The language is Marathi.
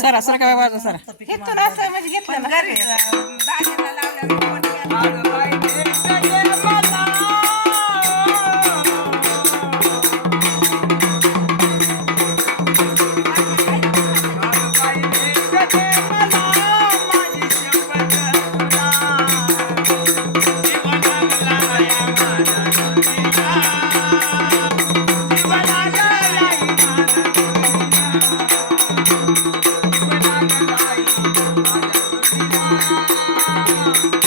सरा सरा काय बाजू सरा. इथून असं म्हणजे घेतलं ना. Thank you.